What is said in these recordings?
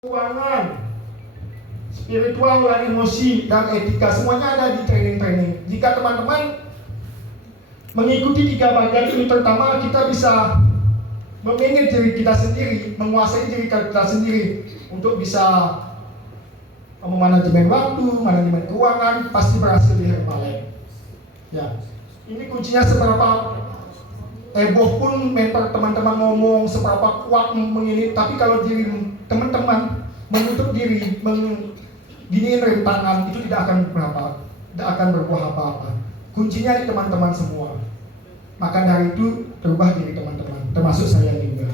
keuangan, spiritual dan emosi dan etika, semuanya ada di training-training. Jika teman-teman mengikuti 3 bagian ini, pertama kita bisa memanage diri kita sendiri, menguasai diri kita sendiri untuk bisa memanajemen waktu, manajemen keuangan, pasti berhasil di Herbalife. Ya, ini kuncinya. Seberapa heboh pun mentor teman-teman ngomong, seberapa kuat mengini, tapi kalau diri teman-teman menutup diri, giniin rem tangan, itu tidak akan berbuah apa-apa. Kuncinya di teman-teman semua. Maka dari itu terubah diri teman-teman, termasuk saya juga.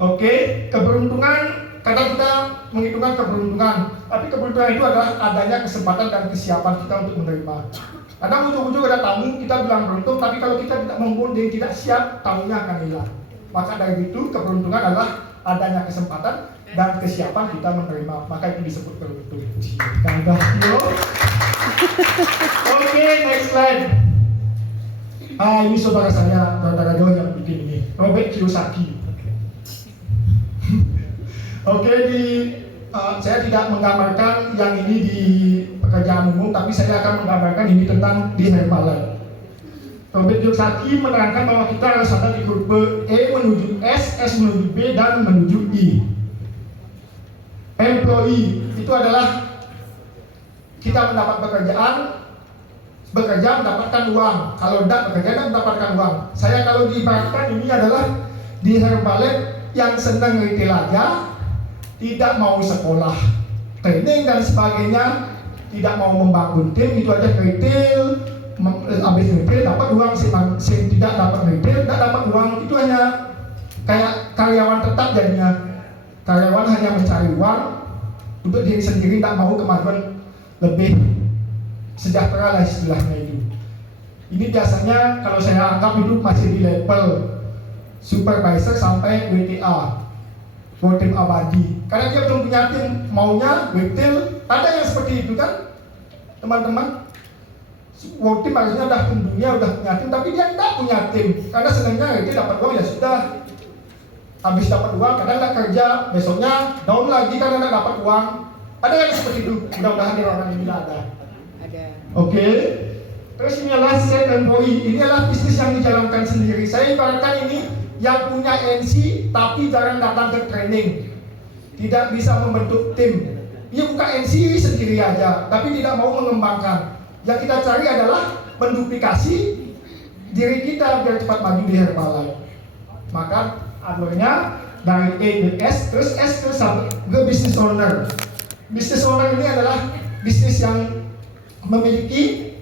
Oke, keberuntungan, kadang kita menghitungkan keberuntungan, tapi keberuntungan itu adalah adanya kesempatan dan kesiapan kita untuk menerima. Kadang ujung-ujung ada tamu, kita bilang beruntung, tapi kalau kita tidak membonding, tidak siap, tamunya akan hilang. Maka dari itu keberuntungan adalah adanya kesempatan dan kesiapan kita menerima. Maka itu disebut beruntung. Oke, next slide. Ini saudara saya, saudara Joe yang bikin ini, Robert Kiyosaki. Oke, saya tidak menggambarkan yang ini di pekerjaan umum, tapi saya akan menggambarkan ini tentang di Herbalife. Robert Kiyosaki menerangkan bahwa kita harus ada di kurve E menuju S, S menuju B, dan menuju I. Employee itu adalah kita mendapat bekerja mendapatkan uang. Kalau tidak bekerja tidak mendapatkan uang. Saya kalau diibaratkan ini adalah di Herbalife yang senang retail aja, tidak mau sekolah, training dan sebagainya, tidak mau membangun tim, itu aja retail, habis retail dapat uang, tidak dapat retail, tidak dapat uang, itu hanya kayak karyawan tetap jadinya. Karyawan hanya mencari uang untuk diri sendiri, tidak mau kemajuan lebih sejahtera lah istilahnya itu. Ini biasanya kalau saya anggap itu masih di level supervisor sampai WTA, World Team Abadi. Karena dia belum punya tim, maunya retail. Ada yang seperti itu kan, teman-teman. World Team harusnya udah tim dunia, udah punya tim, tapi dia tidak punya tim. Karena senangnya retail dapat uang ya sudah. Habis dapat uang, kadang nggak kerja, besoknya down lagi karena nggak dapat uang. Ada yang seperti itu. Mudah-mudahan di ruangan ini ada. Oke. Terus ini adalah set employee. Ini adalah bisnis yang dijalankan sendiri. Saya ibaratkan ini yang punya NC tapi jarang datang ke training, tidak bisa membentuk tim. Dia buka NC sendiri aja, tapi tidak mau mengembangkan. Yang kita cari adalah menduplikasi diri kita biar cepat maju di Herbalife. Maka alurnya dari A ke S, terus S ke business owner. Business owner ini adalah bisnis yang memiliki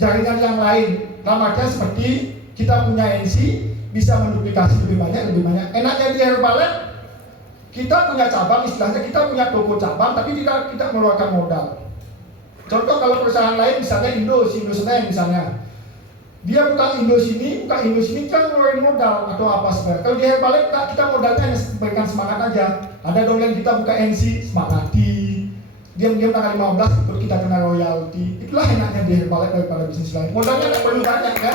jaringan yang lain. Namanya seperti kita punya NC, bisa menduplikasi lebih banyak. Enaknya di Herbalife, kita punya cabang, istilahnya kita punya toko cabang, tapi tidak mengeluarkan modal. Contoh kalau perusahaan lain, misalnya Indo Senen misalnya, dia buka Indo sini kan ngeluarin modal atau apa sebenarnya. Kalau di Herbalife kita modalnya hanya berikan semangat aja. Ada downline kita buka NC, semangati. Diam-diam tanggal 15 ikut kita kena royalti. Itulah enaknya di Herbalife daripada bisnis lain. Modalnya tidak perlu banyak kan.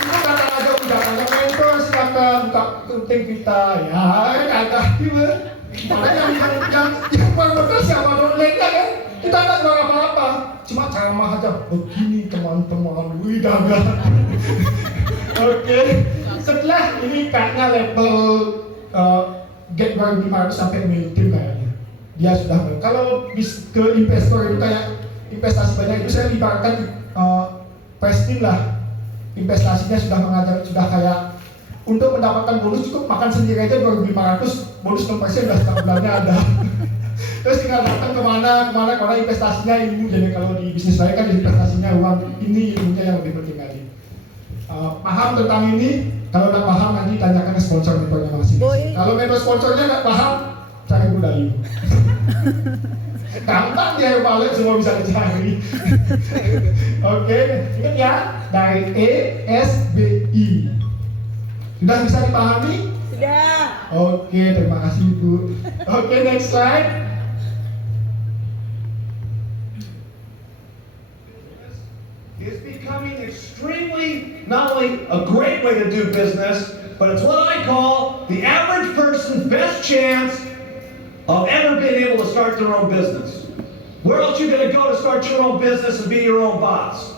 Itu datang aja udah ada mentor, silakan buka rekening kita ya, ada juga. Makanya yang modal siapa downline-nya kan? Kita tidak jual apa-apa, cuma ceramah aja. Begini teman-teman, wih gagah. Oke. Setelah ini kayaknya level get where we are sampai militim kayaknya. Dia sudah kalau ke investor itu kayak investasi banyak itu saya ibaratkan prestin lah. Investasinya sudah mengajar, sudah kayak untuk mendapatkan bonus cukup makan sendiri aja 2.500, bonus 6% sudah setiap bulannya ada. Terus tinggal datang kemana karena investasinya ilmu. Jadi kalau di bisnis lain kan investasinya uang, ini ilmunya yang lebih penting lagi. Paham tentang ini? Kalau nggak paham nanti tanyakan ke sponsor mentornya masing-masing. Kalau mentor sponsornya nggak paham, cari Budayu. Gampang di Herbalife semua bisa dicari. Oke, ingat ya, dari E, S, B, I. Sudah bisa dipahami? Sudah. Oke, terima kasih Bu. Oke, next slide. Is becoming extremely, not only a great way to do business, but it's what I call the average person's best chance of ever being able to start their own business. Where else you going to go to start your own business and be your own boss?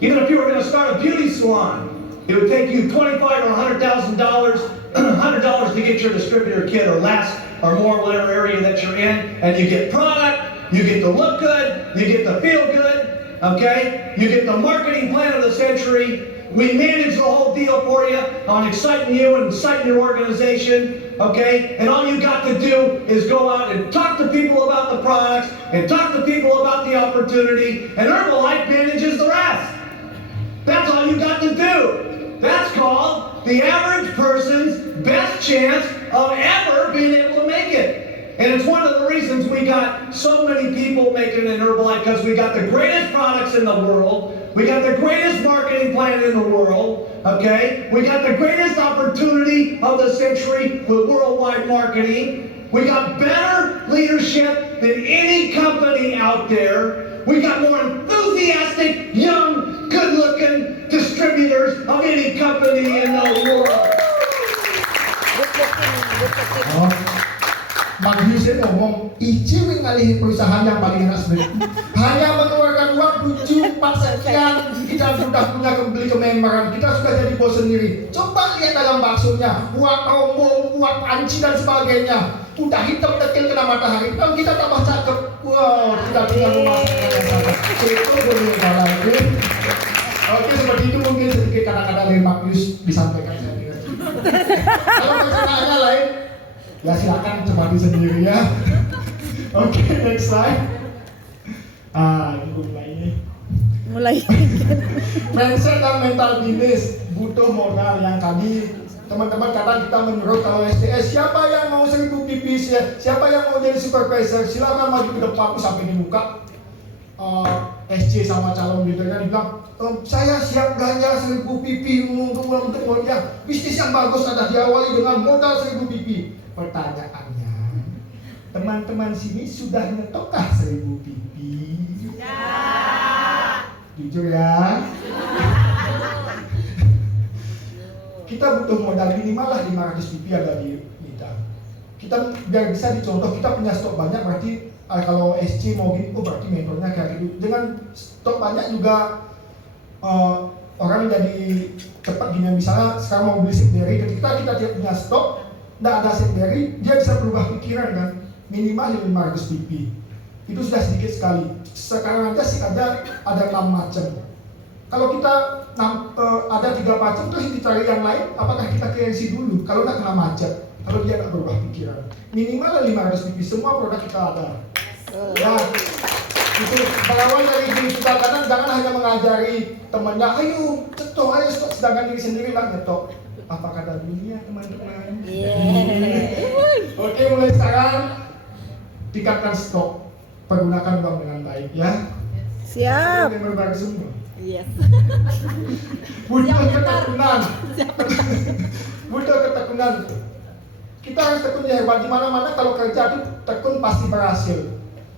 Even if you were going to start a beauty salon, it would take you $25,000 or $100,000, $100 to get your distributor kit or less or more, whatever area that you're in, and you get product, you get to look good, you get to feel good, okay? You get the marketing plan of the century. We manage the whole deal for you on exciting you and exciting your organization, okay? And all you got to do is go out and talk to people about the products and talk to people about the opportunity, and Herbalife manages the rest. That's all you got to do. That's called the average person's best chance of ever being able to make it. And it's one of the reasons we got so many people making it in Herbalife, because we got the greatest products in the world. We got the greatest marketing plan in the world, okay? We got the greatest opportunity of the century with worldwide marketing. We got better leadership than any company out there. We got more enthusiastic, young, good-looking distributors of any company in the world. Bang Yusuf ngomong, Ici ngalihin perusahaan yang paling enak sebenarnya. Hanya mengeluarkan uang 7-4 sekian, kita sudah punya beli kememberan, kita sudah jadi bos sendiri. Coba lihat dalam baksonya, buat rombong, buat panci dan sebagainya. Udah hitam dekil kena matahari, dan kita tambah cakep. Wow, kita tinggal memasakkan yang sangat. Itu boleh kalah. Oke, seperti itu mungkin sedikit kata-kata dari Magnus disampaikan saya dengar. Kalau pertanyaannya lain, ya silakan cermati sendiri ya. Oke, next slide. Ini mulai ini. Mulai. Mindset dan mental bisnis butuh modal yang tadi teman-teman kata kita menurut kalau STS siapa yang mau 1000 pp, siapa yang mau jadi supervisor, silakan maju ke depan. Sampai dibuka SC sama calon leadernya dibilang, saya siap belanja 1000 pp untuk modal bisnis yang bagus ada diawali dengan modal 1000 pp. Pertanyaannya, teman-teman sini sudah nyetokkah 1000 pp? Sudah. Jujur ya. Kita butuh modal minimal lah 500 pp ada di kita. Kita biar bisa dicontoh, kita punya stok banyak berarti kalau SC mau gini, berarti mentornya kayak gitu. Dengan stok banyak juga orang jadi cepat gini. Misalnya sekarang mau beli secondary, ketika kita tidak punya stok, tidak ada secondary, dia bisa berubah pikiran kan. Minimal 500 pp. Itu sudah sedikit sekali. Sekarang aja sih ada 6 macam. Kalau kita ada 3 macam terus dicari yang lain, apakah kita KNC dulu? Kalau nggak kena macet, kalau dia nggak berubah pikiran. Minimal 500 pp, semua produk kita ada. Ya, itu berawal dari diri kita. Kadang jangan hanya mengajari temannya, ayo cetok, ayo stok, sedangkan diri sendiri nggak nyetok. Apa kata dunia teman-teman? Oke, mulai sekarang tingkatkan stok, pergunakan uang dengan baik ya. Siap. Member baru semua. Yes. Butuh ketekunan. Butuh ketekunan. Kita harus tekun ya hebat. Di mana-mana kalau kerja itu tekun pasti berhasil.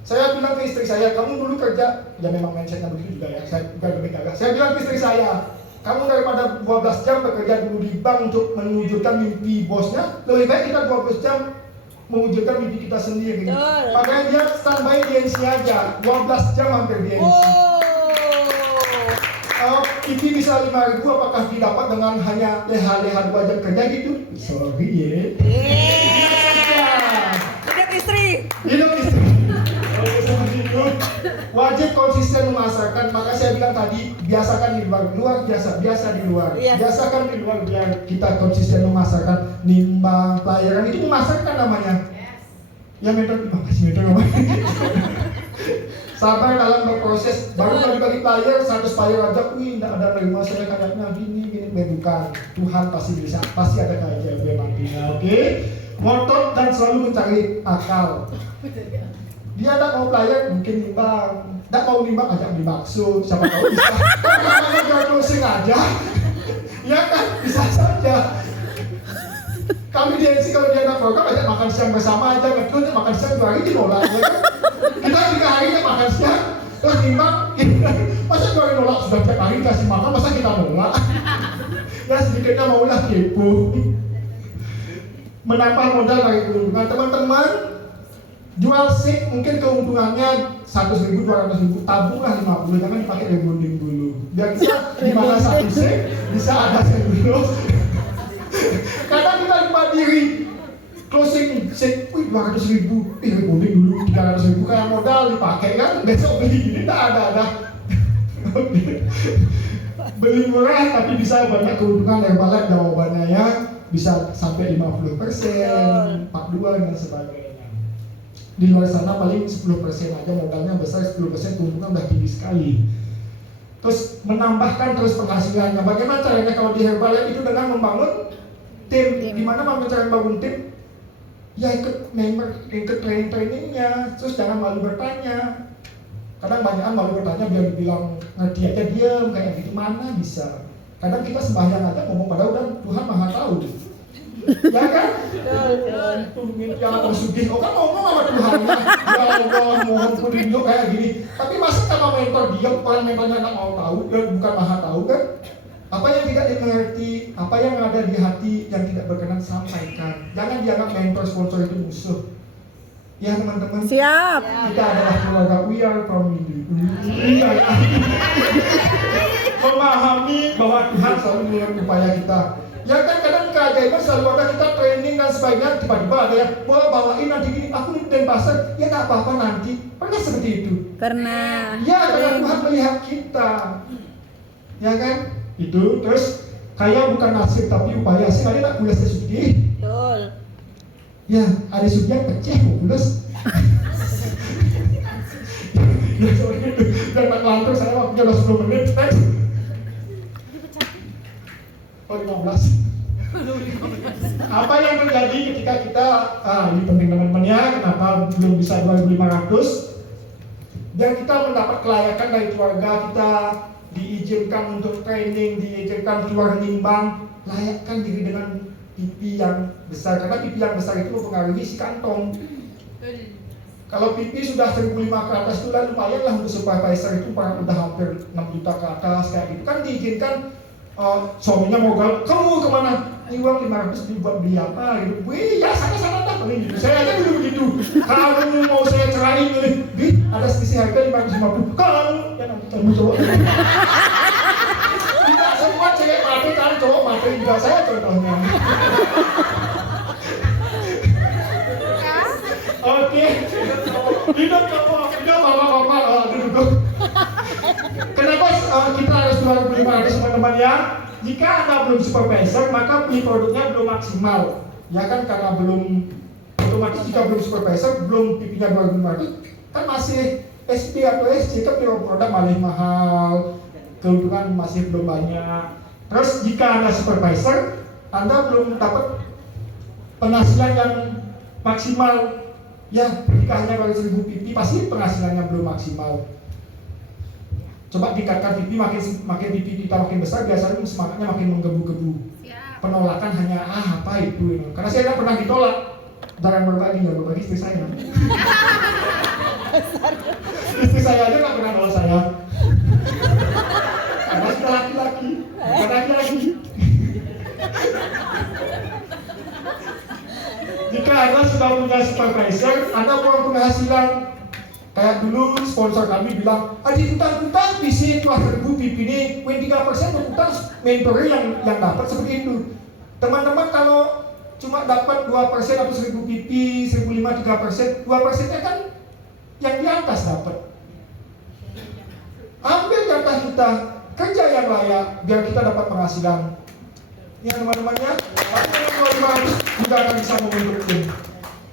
Saya bilang ke istri saya, kamu dulu kerja, ya memang mindsetnya begitu juga ya. Saya bukan lebih gagah. Saya bilang ke istri saya, kamu daripada 12 jam bekerja dulu di bank untuk mewujudkan mimpi bosnya, lebih baik kita 12 jam mewujudkan mimpi kita sendiri. Makanya dia standby di NC aja, 12 jam hampir di NC. IP bisa 5.000, apakah didapat dengan hanya leha-leha 2 jam kerja gitu? Sorry ya. Hidup istri. Hidup istri. Wajib konsisten memasarkan. Maka saya bilang tadi, biasakan di luar, biasa di luar. Yes. Biasakan di luar biar kita konsisten memasarkan. Nimbang, pelayaran itu memasarkan namanya. Ya mentor, makasih mentor namanya. Sabar dalam berproses, baru bagi-bagi player, 100 player aja, wih, tidak ada nerima saya kayaknya gini, bukan. Tuhan pasti bisa, pasti ada KJB nantinya, oke? Ngotot dan selalu mencari akal. Dia tidak mau player, mungkin nimbang. Tidak mau nimbang, ajak beli bakso, siapa tahu bisa. Namanya jual closing aja, ya kan, bisa saja. Kami di NC kalau dia ada program, ajak makan siang bersama aja, ngetul, makan siang 2 hari dinolak, ya kan? Kita 3 harinya makan siang, terus nimbang, masa 2 hari nolak, sudah tiap hari kasih makan, masa kita nolak? Ya sedikitnya maulah kepo. Menambah modal dari dulu. Nah teman-teman, Jual SIP mungkin keuntungannya 100.000, 200.000, tabunglah 50, jangan dipakai rebonding dulu. Biar kita di mana satu SIP bisa ada dulu. Kadang kita lupa diri closing SIP, wih 200.000, rebonding dulu 300.000 kayak modal dipakai kan, besok beli gini tak ada. Beli murah tapi bisa banyak keuntungan yang balik jawabannya ya, bisa sampai 50%, 42 dan sebagainya. Di luar sana paling 10% aja modalnya besar, 10% keuntungan udah tinggi sekali. Terus menambahkan terus penghasilannya. Bagaimana caranya kalau di Herbalife itu dengan membangun tim? Gimana cara membangun tim? Ya ikut member, ikut training-trainingnya. Terus jangan malu bertanya. Kadang banyakan malu bertanya biar dibilang ngerti aja diam kayak gitu, mana bisa. Kadang kita sembahyang aja ngomong pada udah Tuhan Maha tahu. Ya kan? Jangan bersugih, kan ngomong sama Tuhan ya Allah, mohon tunjuk kayak gini. Tapi masa sama mentor diam, orang mentornya nggak mau tahu, dan bukan Maha tahu kan? Apa yang tidak dimengerti, apa yang ada di hati yang tidak berkenan sampaikan. Jangan dianggap mentor sponsor itu musuh. Ya teman-teman. Siap. Kita adalah keluarga, we are family. Memahami bahwa Tuhan selalu melihat upaya kita. Ya kan kadang keajaiban selalu ada, kita training dan sebagainya, tiba-tiba ada yang bawain nanti gini, aku di Denpasar, ya nggak apa-apa nanti. Pernah seperti itu? Pernah. Ya karena Tuhan melihat kita. Ya kan? Itu terus kaya bukan nasib tapi upaya. Sih ada tak kuliah sesudih? Betul. Ya ada subjek pecah kuliah. Ya soalnya itu, jangan ngelantur saya waktunya udah 10 menit. Oh 15. Apa yang terjadi ketika kita ini penting teman-teman ya, kenapa belum bisa 2.500? Dan kita mendapat kelayakan dari keluarga kita, diizinkan untuk training, diizinkan keluar nimbang, layakkan diri dengan pipi yang besar, karena pipi yang besar itu mempengaruhi si kantong. Kalau pipi sudah 1.500 ke atas itu lumayan lah untuk supervisor itu udah hampir 6 juta ke atas kayak gitu kan diizinkan. Suaminya mau gal, kamu kemana? Ini uang 500 dibuat beli apa gitu. Wih ya sana dah paling gitu. Saya aja dulu begitu. Kamu mau saya cerahin ini, Bi, ada selisih harga 550. Kamu ya nanti kamu cowok. Tidak semua cewek mati kan, cowok mati juga saya contohnya. Oke, hidup bapak-bapak, duduk. Kenapa kita harus 2.500 teman-teman ya? Jika Anda belum supervisor, maka beli produknya belum maksimal. Ya kan karena belum otomatis jika belum supervisor, belum pipinya 2.500, kan masih SP atau SC kan produk malah mahal, keuntungan masih belum banyak. Terus jika Anda supervisor, Anda belum dapat penghasilan yang maksimal. Ya, jika hanya 1.000 pipi, pasti penghasilannya belum maksimal. Coba tingkatkan pipi, makin pipi kita makin besar, biasanya semangatnya makin menggebu-gebu. Penolakan hanya apa itu? Karena saya tidak pernah ditolak. Jarang berbagi, ya berbagi istri saya. Istri saya aja nggak pernah nolak saya. Karena kita laki-laki, bukan laki-laki. Jika Anda sudah punya supervisor, Anda punya penghasilan. Kayak dulu sponsor kami bilang, di utang-utang bisa keluar 1.000 pipi ini, 3% utang mentor yang dapat seperti itu. Teman-teman kalau cuma dapat 2% atau 1.000 pipi, 1.500, 3%, 2%-nya kan yang di atas dapat. Ambil jatah kita, kerja yang layak, biar kita dapat penghasilan. Ya teman-temannya, tapi yang 2.500 juga akan bisa membentuk tim.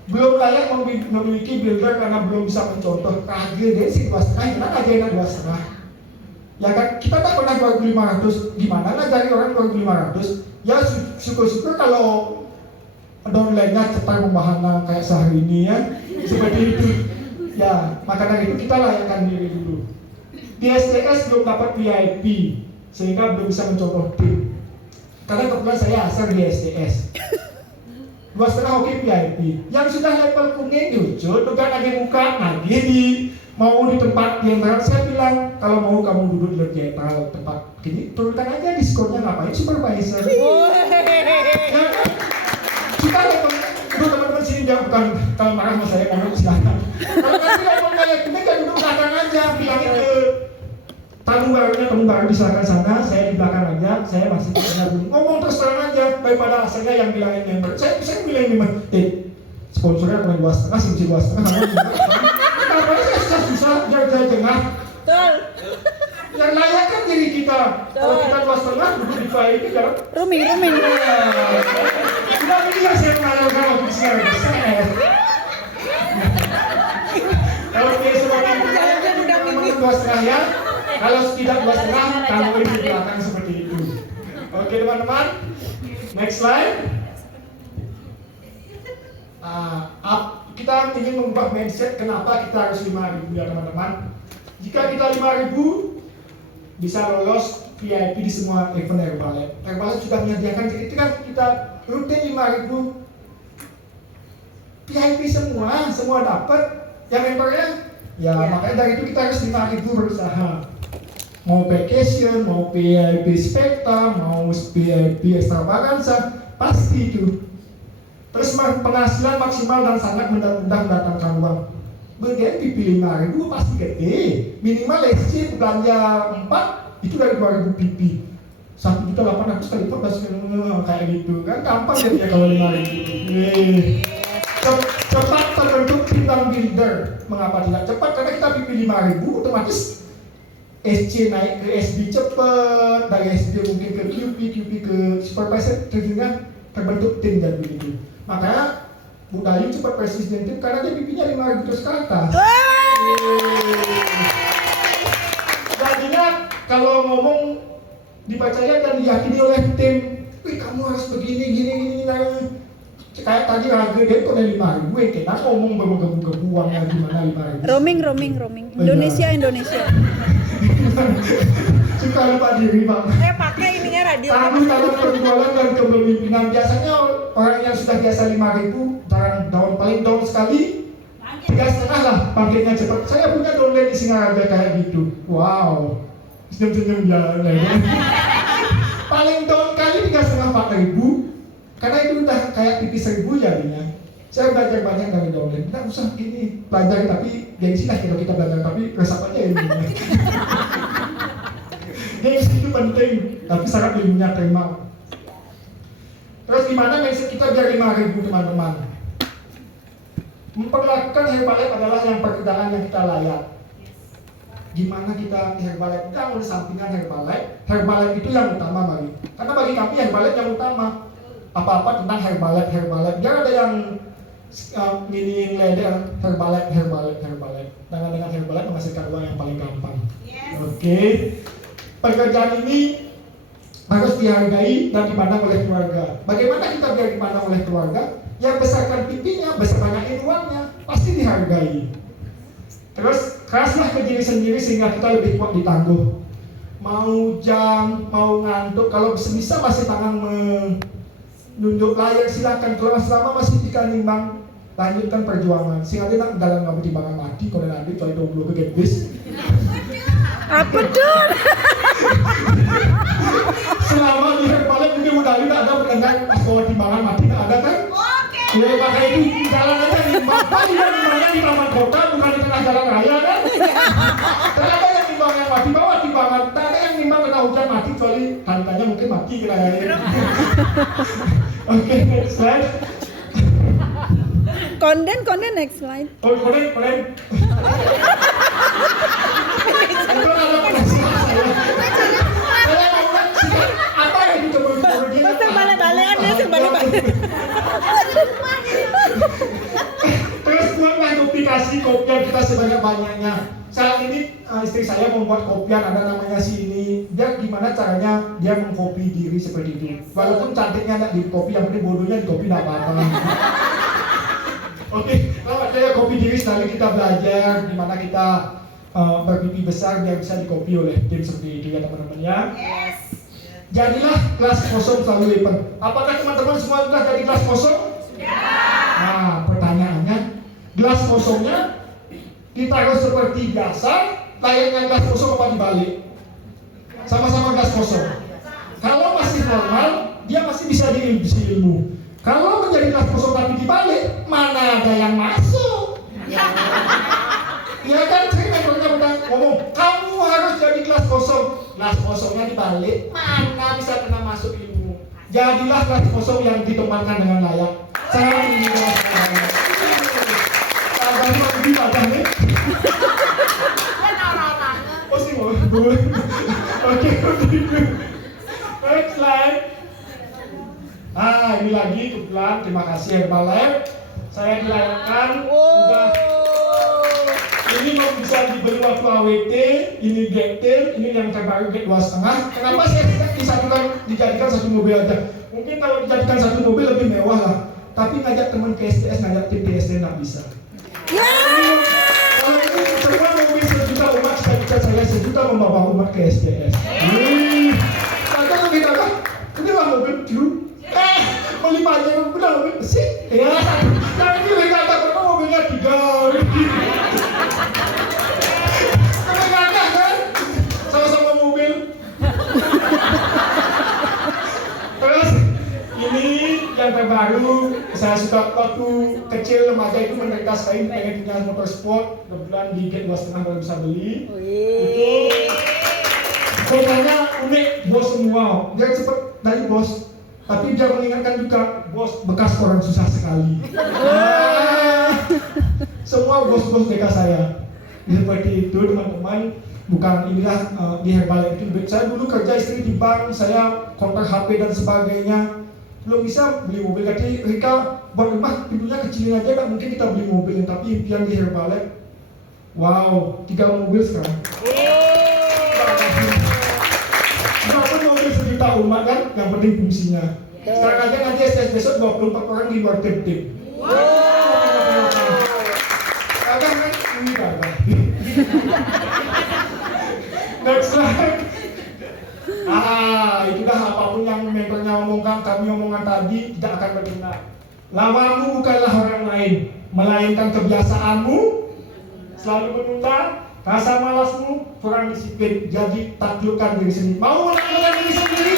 Belum layak memiliki builder karena belum bisa mencontoh. Kagil deh sih 2,5, enak aja enak 2,5. Ya kan, kita tak pernah 2.500. Gimana ngajari orang 2.500? Ya syukur-syukur kalau downline-nya cepat membahana kayak sehari ini ya. Seperti itu. Ya, maka dari itu kita layakkan diri dulu. Di STS belum dapat VIP, sehingga belum bisa mencontoh tim. Karena kebetulan saya asal di STS. 2,5 oke VIP. Yang sudah level kuning lucu, tukang lagi buka lagi mau di tempat jenderal. Saya bilang kalau mau kamu duduk di jenderal tempat gini, turunkan aja diskonnya, ngapain supervisor? Ya kan? Kita level, teman-teman sini jangan bukan kalau marah sama saya ngomong silahkan. Kalau nanti ngomong kayak gini kan duduk belakang aja, bilangin ke tamu baru di sebelah sana, saya di belakang aja, saya masih dengar dulu. Ngomong terus terang aja, daripada saya yang bilangin member. Saya bilang member, sponsornya cuma 2,5 sih, mesti 2,5. Kenapa saya susah jengah. Betul. Yang layak kan diri kita. Kalau kita 2,5 duduk di VIP kan. Rooming. Sudah ini yang saya mengajarkan waktu sekarang. Kalau dia sebagai teman 2,5 ya, kalau tidak 2,5 kamu di belakang seperti itu. Oke teman-teman, next slide. Kita ingin mengubah mindset kenapa kita harus 5.000 ya teman-teman. Jika kita 5.000 bisa lolos VIP di semua event Herbalife. Herbalife sudah menyediakan itu kan kita rutin 5.000 VIP semua dapat. Yang membernya ya makanya dari itu kita harus 5.000 berusaha. Mau vacation, mau VIP Spekta, mau VIP Extravaganza, pasti itu. Terus penghasilan maksimal dan sangat mudah mendatangkan uang. Bagian PP 5.000 pasti gede. Minimal SC belanja 4 itu dari 2.000 PP. 1.800 kali 14 kayak gitu kan gampang ya kalau 5.000. Cepat terbentuk tim dan builder. Mengapa tidak cepat? Karena kita PP 5.000 otomatis SC naik ke SD cepat, dari SD mungkin ke QP ke supervisor, terjadinya terbentuk tim dan begitu. Makanya Budayu cepat presiden tim karena dia PP-nya 5.000 terus ke atas. Jadinya kalau ngomong dipercaya dan diyakini oleh tim, wih kamu harus begini, gini. Kayak tadi harga dia kok 5.000, kita ngomong bergebu-gebu uangnya gimana 5.000. Roaming. Indonesia. Suka lupa diri bang. Pakai ininya radio. Tanggung dalam penjualan dan kepemimpinan. Biasanya orang yang sudah biasa 5.000 tahun paling down sekali 3,5 lah bangkitnya cepat. Saya punya downline di Singaraja kayak gitu. Wow, senyum jalan. Paling down kali 3,5 4.000 karena itu udah kayak pipi 1.000 jadinya. Saya belajar banyak dari downline. Tidak usah gini belajar tapi gengsi lah kalau kita belajar tapi resap aja ilmunya. Gengsi itu penting tapi sangat ilmunya terima. Terus gimana mindset kita biar 5.000 teman-teman? Memperlakukan Herbalife adalah yang pekerjaan yang kita layak. Gimana kita Herbalife? Kita mau sampingan Herbalife. Herbalife itu yang utama bagi. Karena bagi kami Herbalife yang utama. Apa-apa tentang Herbalife. Jangan ada yang miniin ledeng Herbalife. Dengan Herbalife menghasilkan uang yang paling gampang. Oke. Pekerjaan ini harus dihargai dan dipandang oleh keluarga. Bagaimana kita biar dipandang oleh keluarga? Yang besarkan pipinya, besar banyakin uangnya, pasti dihargai. Terus keraslah ke diri sendiri sehingga kita lebih kuat ditangguh. Mau jam, mau ngantuk, kalau bisa masih tangan menunjuk layar silakan. Kalau selama masih bisa nimbang, lanjutkan perjuangan. Sehingga dia nak dalam nggak timbangan mati, kalau nanti coy 20 ke getbis. Apa tuh? Selama di Herbalife mungkin udah ada pendengar pas bawa timbangan mati nggak ada kan? Ya pakai itu jalan aja nimbang. Nimbangnya di taman kota bukan di tengah jalan raya kan? Kenapa yang nimbang yang mati bawa timbangan? Tak ada yang nimbang kena hujan mati kecuali hantarnya mungkin mati kena ya. Oke, next slide. Konden next slide. Oh, koden. Itu ada penasihat saya. Saya mau bilang apa yang dicoba dia? Balik-balikan dia sebalik-balik. Terus buatlah duplikasi kopian kita sebanyak-banyaknya. Saat ini istri saya membuat kopian ada namanya si ini. Dia gimana caranya dia mengkopi diri seperti itu. Walaupun cantiknya tidak di kopi, yang penting bodohnya di kopi tidak apa-apa. Oke, kalau saya kopi diri sekali kita belajar gimana kita berpipi besar biar bisa dikopi oleh tim seperti itu ya teman-teman ya. Yes. Jadilah kelas kosong selalu lipat. Apakah teman-teman semua sudah jadi kelas kosong? Nah, pertanyaannya, gelas kosongnya ditaruh seperti biasa, layaknya gelas kosong apa dibalik? Sama-sama gelas kosong. Kalau masih normal, dia masih bisa diisi ilmu. Kalau menjadi gelas kosong tapi dibalik, mana ada yang masuk? kelas kosongnya dibalik, mana bisa kena masuk ilmu. Jadilah kelas kosong yang ditempatkan dengan layak. Saya ingin kelas kosong. Agak lebih pada nih. Oh sih mau. Oke, next slide. Ini lagi kebetulan terima kasih Herbalife. Saya dilayangkan udah. Ini mau bisa dibeli waktu AWT, ini Gektil, ini yang terbaru Get 2,5. Kenapa saya tidak disatukan dijadikan satu mobil aja? Mungkin kalau dijadikan satu mobil lebih mewah lah. Tapi ngajak teman ke STS, ngajak tim PSD nggak bisa. Kalau ini semua mobil 1 juta umat, saya 1 juta membawa umat ke STS. Kata kita kan, ini lah mobil dulu. Beli aja udah mobil mesin. Ya, yang ini mereka kata mobilnya 3. Sama-sama mobil. Terus ini yang terbaru, saya suka waktu kecil remaja itu menderita sekali pengen punya motor sport. Kebetulan di Get 2,5 baru bisa beli. Itu pokoknya unik, bos semua. Dia cepet dari bos, tapi dia mengingatkan juga bos bekas orang susah sekali. Semua bos-bos dekat saya. Seperti itu teman-teman. Bukan inilah di Herbalife itu. Saya dulu kerja istri di bank, saya kontak HP dan sebagainya. Belum bisa beli mobil. Jadi Rika buat rumah pintunya kecilin aja, nggak mungkin kita beli mobil. Tapi impian di Herbalife, wow, 3 mobil sekarang. Walaupun mobil 1 juta umat kan, yang penting fungsinya. Sekarang aja nanti STS besok 24 orang di luar tim. Kadang kan ini kadang. Next slide. Itu dah apapun yang membernya omongkan, kami omongkan tadi tidak akan berguna. Lawanmu bukanlah orang lain, melainkan kebiasaanmu selalu menunda, rasa malasmu, kurang disiplin. Jadi taklukkan diri sendiri. Mau menaklukkan diri sendiri?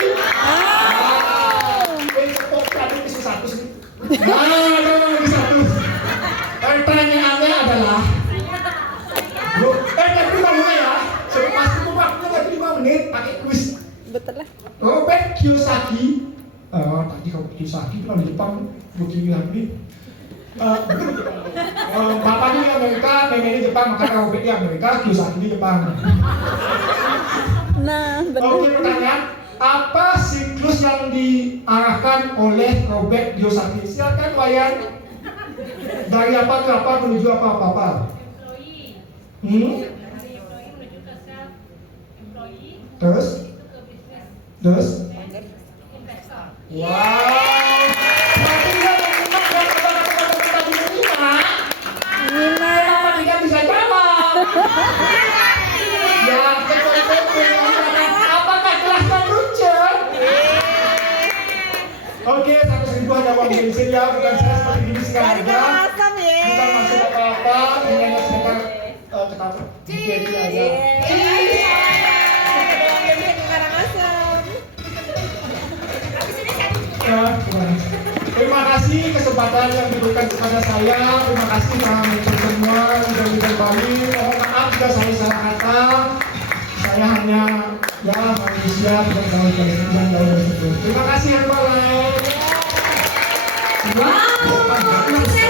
Tepuk tadi isu 1 sih. Nomor 1. Pertanyaannya adalah, tapi kamu ya. Pasti waktunya lagi 5 menit pakai quiz. Betul lah. Robert Kiyosaki. Tadi kalau Kiyosaki itu kan di Jepang, bukan bilang ini. Bapaknya di Amerika, neneknya di Jepang, maka Robert di Amerika, Kiyosaki di Jepang. Nah, benar. Oke, pertanyaan. Apa siklus yang diarahkan oleh Robert Kiyosaki? Silakan Wayan. Dari apa ke apa menuju apa? Terus? Wow. Berarti dia menyimak dan kata-kata tadi menyimak. Kenapa tidak bisa jawab? Ya, apakah jelaskan Rucel? Oke, 100.000 hanya uang bensin ya, bukan saya seperti ini sekarang aja. Bukan masuk apa-apa, ini hanya sekedar ketawa. Jadi aja. Terima kasih kesempatan yang diberikan kepada saya. Terima kasih teman-teman semua sudah berbagi. Mohon maaf jika saya salah kata. Saya hanya manusia tidak tahu dari itu. Terima kasih Herbalife. Wow.